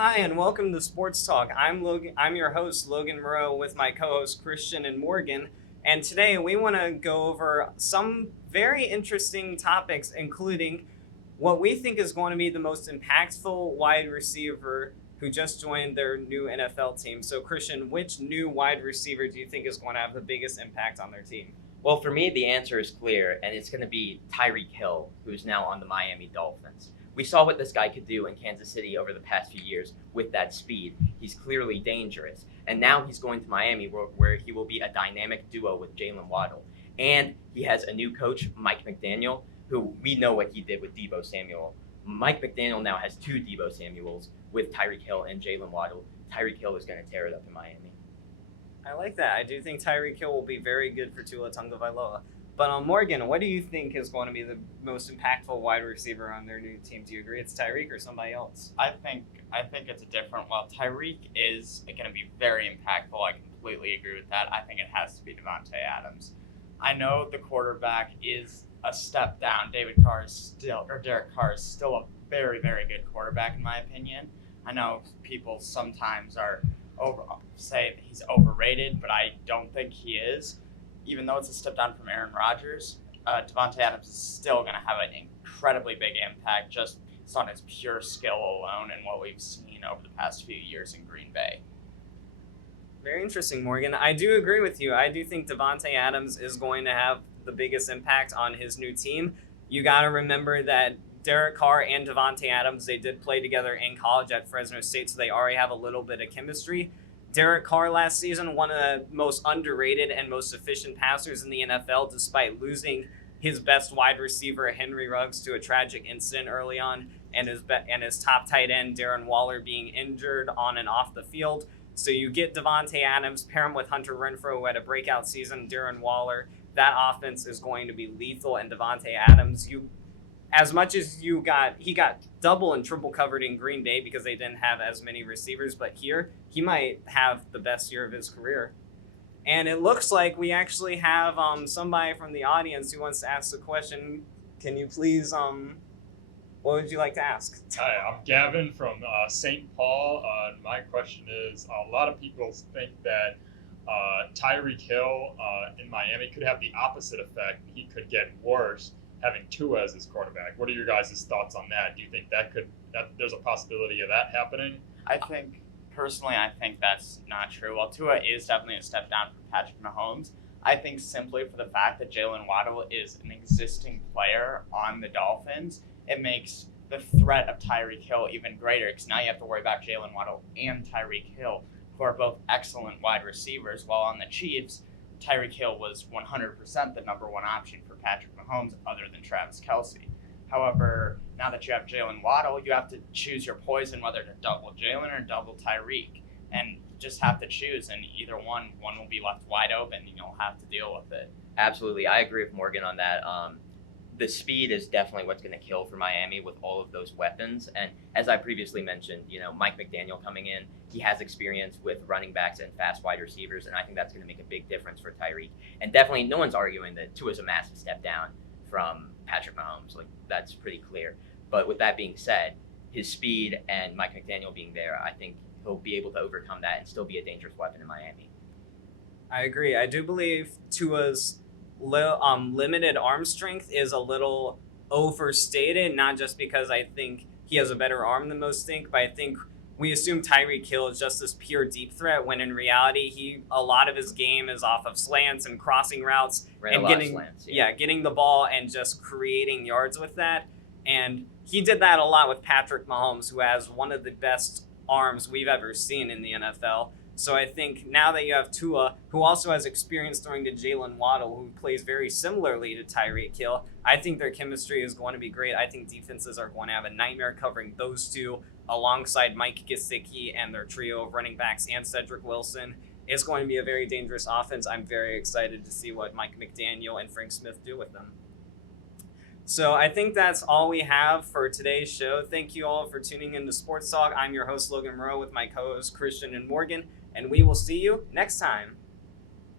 Hi, and welcome to Sports Talk. I'm Logan. I'm your host, Logan Moreau, with my co-hosts Christian and Morgan. And today we want to go over some very interesting topics, including what we think is going to be the most impactful wide receiver who just joined their new NFL team. So, Christian, which new wide receiver do you think is going to have the biggest impact on their team? Well, for me, the answer is clear, and it's going to be Tyreek Hill, who's now on the Miami Dolphins. We saw what this guy could do in Kansas City over the past few years with that speed. He's clearly dangerous. And now he's going to Miami where he will be a dynamic duo with Jalen Waddle. And he has a new coach, Mike McDaniel, who we know what he did with Deebo Samuel. Mike McDaniel now has two Deebo Samuels with Tyreek Hill and Jalen Waddle. Tyreek Hill is going to tear it up in Miami. I like that. I do think Tyreek Hill will be very good for Tua Tagovailoa. But Morgan, what do you think is going to be the most impactful wide receiver on their new team? Do you agree it's Tyreek or somebody else? I think it's a different. Well, Tyreek is going to be very impactful. I completely agree with that. I think it has to be Davante Adams. I know the quarterback is a step down. Derek Carr is still a very, very good quarterback in my opinion. I know people sometimes say that he's overrated, but I don't think he is. Even though it's a step down from Aaron Rodgers, Davante Adams is still going to have an incredibly big impact just on his pure skill alone and what we've seen over the past few years in Green Bay. Very interesting, Morgan. I do agree with you. I do think Davante Adams is going to have the biggest impact on his new team. You got to remember that Derek Carr and Davante Adams, they did play together in college at Fresno State, so they already have a little bit of chemistry. Derek Carr last season, one of the most underrated and most efficient passers in the NFL, despite losing his best wide receiver, Henry Ruggs, to a tragic incident early on, and his top tight end, Darren Waller, being injured on and off the field. So you get Davante Adams, pair him with Hunter Renfrow, who had a breakout season, Darren Waller. That offense is going to be lethal, and Davante Adams, as much as he got double and triple covered in Green Bay because they didn't have as many receivers, but here he might have the best year of his career. And it looks like we actually have somebody from the audience who wants to ask a question. Can you please, what would you like to ask? Hi, I'm Gavin from St. Paul. My question is, a lot of people think that Tyreek Hill in Miami could have the opposite effect. He could get worse having Tua as his quarterback. What are your guys' thoughts on that? Do you think that there's a possibility of that happening? I think that's not true. While Tua is definitely a step down from Patrick Mahomes, I think simply for the fact that Jalen Waddle is an existing player on the Dolphins, it makes the threat of Tyreek Hill even greater because now you have to worry about Jalen Waddle and Tyreek Hill, who are both excellent wide receivers, while on the Chiefs, Tyreek Hill was 100% the number one option for Patrick Mahomes other than Travis Kelce. However, now that you have Jalen Waddle, you have to choose your poison whether to double Jalen or double Tyreek. And you just have to choose, and either one will be left wide open, and you'll have to deal with it. Absolutely. I agree with Morgan on that. The speed is definitely what's going to kill for Miami with all of those weapons. And as I previously mentioned, Mike McDaniel coming in, he has experience with running backs and fast wide receivers, and I think that's going to make a big difference for Tyreek. And definitely no one's arguing that Tua is a massive step down from Patrick Mahomes. That's pretty clear. But with that being said, his speed and Mike McDaniel being there, I think he'll be able to overcome that and still be a dangerous weapon in Miami. I agree. I do believe Tua's limited arm strength is a little overstated, not just because I think he has a better arm than most think, but I think we assume Tyreek Hill is just this pure deep threat when in reality a lot of his game is off of slants and crossing routes and getting the ball and just creating yards with that. And he did that a lot with Patrick Mahomes, who has one of the best arms we've ever seen in the NFL. So I think now that you have Tua, who also has experience throwing to Jalen Waddle, who plays very similarly to Tyreek Hill, I think their chemistry is going to be great. I think defenses are going to have a nightmare covering those two alongside Mike Gesicki and their trio of running backs and Cedric Wilson. It's going to be a very dangerous offense. I'm very excited to see what Mike McDaniel and Frank Smith do with them. So I think that's all we have for today's show. Thank you all for tuning in to Sports Talk. I'm your host, Logan Moreau, with my co-hosts, Christian and Morgan, and we will see you next time.